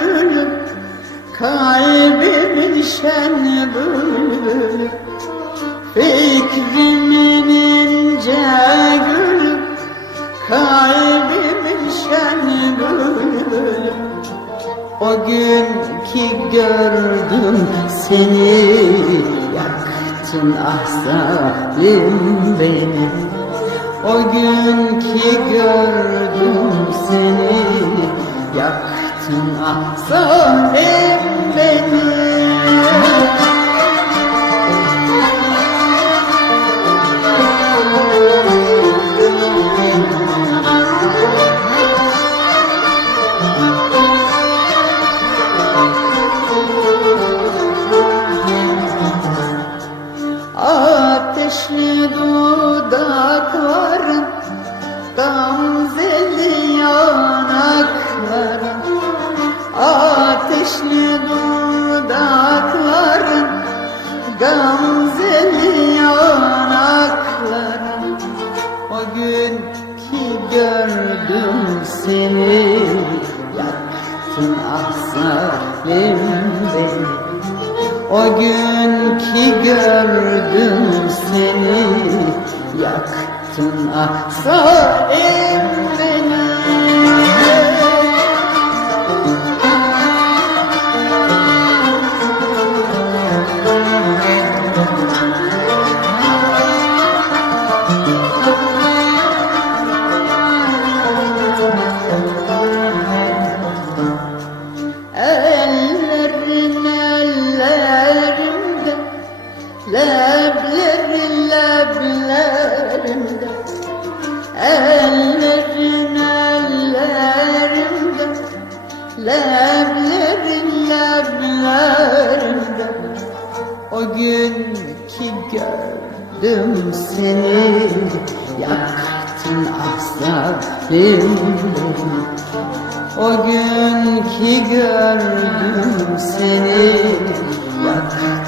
gülüp kalbimin şen bölüp fikrimin ince gülüp kalbimin şen bölüp o gün ki gördüm seni yaktın ah zalim beni. O gün ki gördüm seni yaktın ah zalim Ateşli dudakların Gamzeli yanakların. O gün ki gördüm seni Yaktın ah zalim beni o gün ki gördüm seni Yaktın ah zalim beni Leblerimde O gün ki gördüm seni Yaktın ah zalim beni o gün ki gördüm seni Yaktın